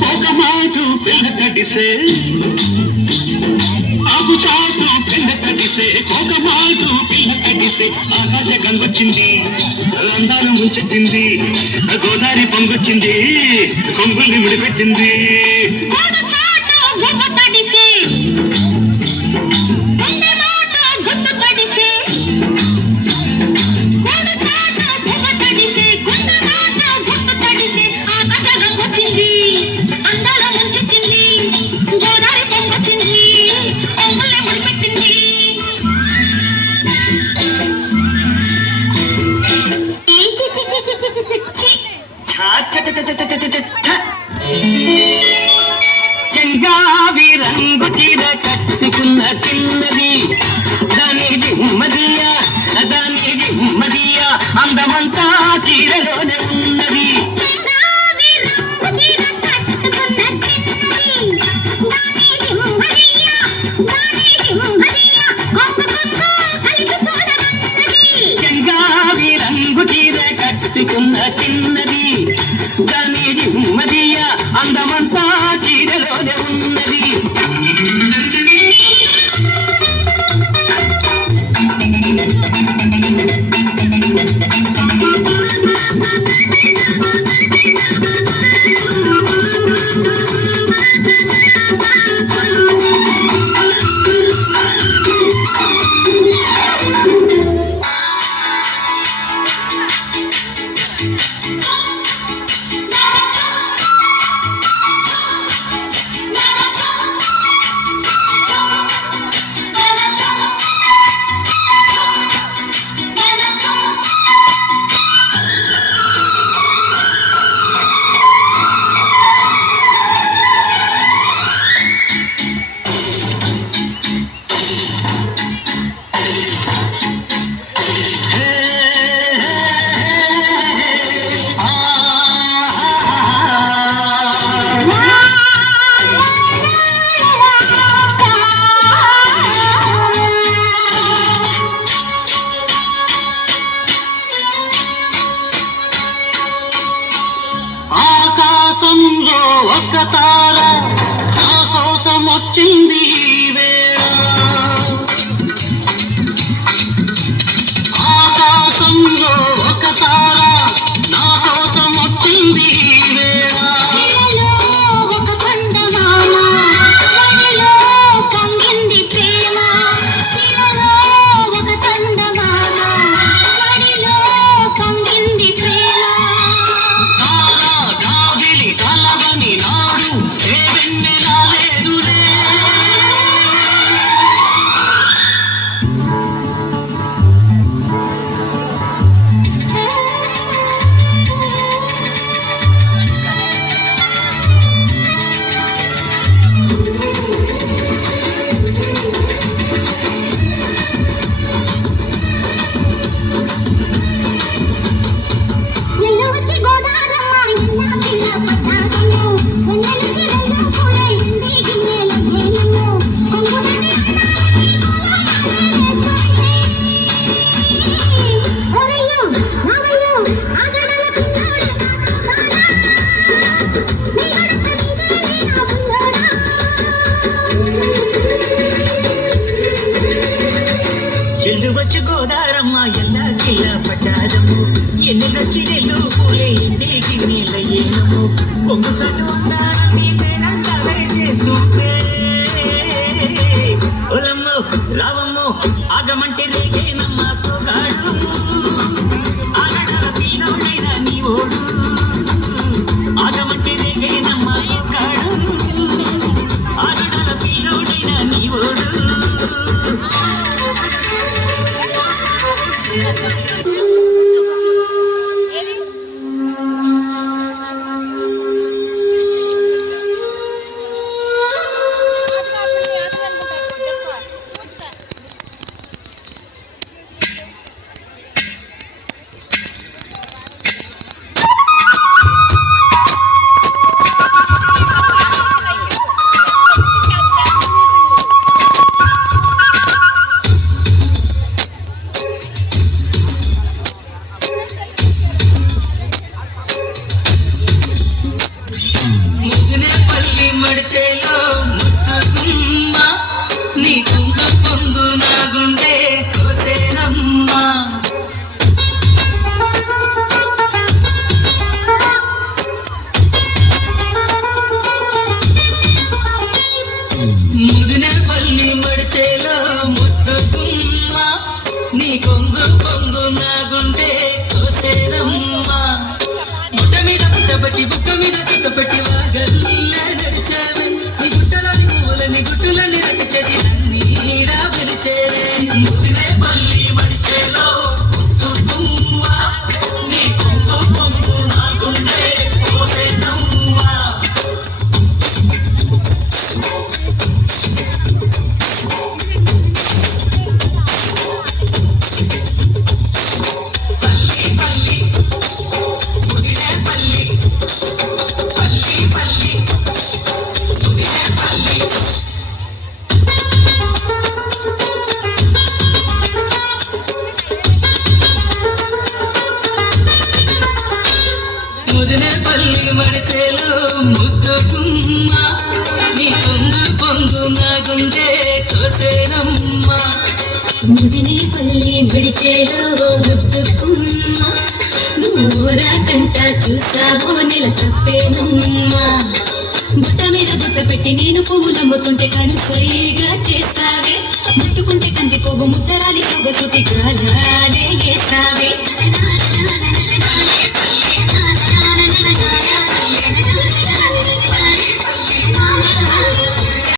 కోకమాటు పిల్ల కడిసే ఆకు చాటు పిల్ల కడిసే కోకమాటు పిల్ల కడిసే ఆకాశ గంగొచ్చింది అందాలు ముంచెత్తింది గోదావరి పొంగొచ్చింది కొంగుల్ని ముడిపెట్టింది చెంగావి రంగు చీర కట్టుకున్న తిన్నది దాని జిమ్మదియా అందమంతా చీరలోనే ఉన్నది చెంగావి రంగు చీర కట్టుకున్న తిన్నది దాని జిమ్మదియా అందమంతా చీరలోనే ఉన్నది ఆకాశంలో ఒక తార నా కోసం వచ్చింది ఆకాశంలో ఒక తార నా కోసం వచ్చింది చెల్లువచ్చు గోదారమ్మ ఎల్లా కిల్లా పట్టాదము ఎన్నెలొచ్చి నెల్లు పూలే ఎండేకి నీళ్ళ ఏమో కొంగు చల్లు చేస్తుంటే ఒలమ్మో రావమ్మో ఆగమంటే రేగేనమ్మ సోగాడు ఆగడ పీనోడైనా నీ ఓడు ఆగమంటే రేగేనమ్మ సోగాడు ఆగడ పీనోడైనా నీ ఓడు పెట్టి బుక్క మీద చుక్క పెట్టి వాగల్లా నడిచేవే నీ గుట్టలోని పువ్వులని గుట్టులన్నీ రద్దు చేసి నన్నీరా పిలిచేవే ముదిరే పల్లి మడిచేలో ముద్దు గుమ్మ నీ కొంగు కొంగు నా గుండె కోసేనమ్మ పల్లి పల్లి ముదిరే పల్లి పల్లి పల్లి ముదిరే పల్లి ముదినే పల్లి మడిచేలో ముద్దు గుమ్మ నీ పొంగు పొంగు నా గుండె కోసేనమ్మ ముదినే పల్లి మిడిచేలో ముద్దుకుమ్మ నువ్వురా కంట చూసావో నెల తప్పేనమ్మా బుట్ట మీద బుట్ట పెట్టి నేను పువ్వులమ్ముతుంటే కనుసైగా చేస్తావే ముట్టుకుంటే కంది కొవ్వు ముద్దరాలి సొగసుతి గాలాలే వేస్తావే